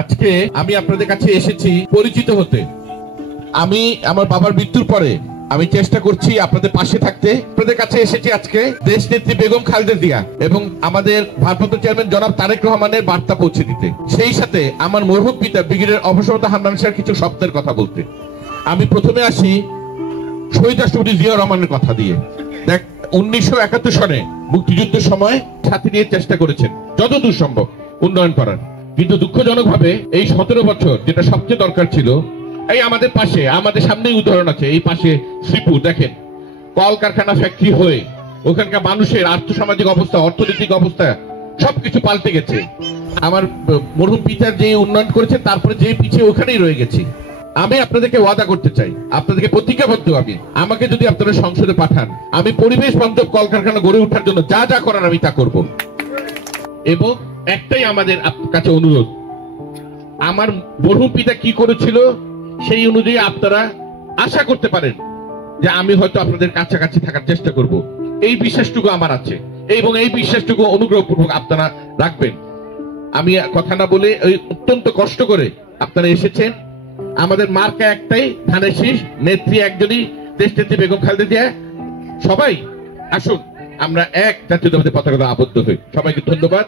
আজকে আমি আপনাদের কাছে এসেছি পরিচিত হতে। আমি আমার বাবার মৃত্যুর পরে আমি চেষ্টা করছি আপনাদের পাশে থাকতে। আপনাদের কাছে এসেছি আজকে দেশ নেত্রী বেগম খালেদা জিয়া এবং আমাদের ভারপ্রাপ্ত চেয়ারম্যান জনাব তারেক রহমানের বার্তা পৌঁছে দিতে, সেই সাথে আমার মরহুম পিতা ব্রিগেডিয়ার অবসরতা হান্নান শাহর কিছু শব্দের কথা বলতে। আমি প্রথমে আসি শহীদ রাষ্ট্রপতি জিয়া রহমানের কথা দিয়ে। দেখ, 1971 সনে মুক্তিযুদ্ধের সময় সাথে নিয়ে চেষ্টা করেছেন যতদূর সম্ভব উন্নয়ন করার, কিন্তু দুঃখজনক ভাবে এই 17 বছর যেটা সবচেয়ে দরকার ছিল, এই আমাদের পাশে আমাদের সামনেই উদাহরণ আছে, এই পাশে শ্রীপুর দেখেন, কলকারখানা ফ্যাক্টরি হয়ে ওখানকার মানুষের আর্থসামাজিক অবস্থা, অর্থনৈতিক অবস্থা সবকিছু পাল্টে গেছে। আমার মরহুম পিতার যে উন্নয়ন করেছে তারপরে যে পিছিয়ে ওখানেই রয়ে গেছি। আমি আপনাদেরকে ওয়াদা করতে চাই, আপনাদেরকে প্রতিজ্ঞাবদ্ধ আমি, আমাকে যদি আপনারা সংসদে পাঠান, আমি পরিবেশ বান্ধব কলকারখানা গড়ে ওঠার জন্য যা যা করার আমি তা করব। এবং একটাই আমাদের কাছে অনুরোধ, আমার মরহুম পিতা কি করেছিল সেই অনুযায়ী আপনারা আশা করতে পারেন যে আমি হয়তো আপনাদের কাছাকাছি থাকার চেষ্টা করব। এই বিশ্বাসটুকু আমার আছে এবং এই বিশ্বাসটুকু অনুগ্রহপূর্বক আপনারা রাখবেন। আমি কথা না বলে অত্যন্ত কষ্ট করে আপনারা এসেছেন। আমাদের মার্কা একটাই, ধানের শীষ, নেত্রী একজনই, দেশ নেত্রী বেগম খালেদা জিয়া। সবাই আসুন আমরা এক জাতীয়তাবাদী পতাকাতে আবদ্ধ হই। সবাইকে ধন্যবাদ।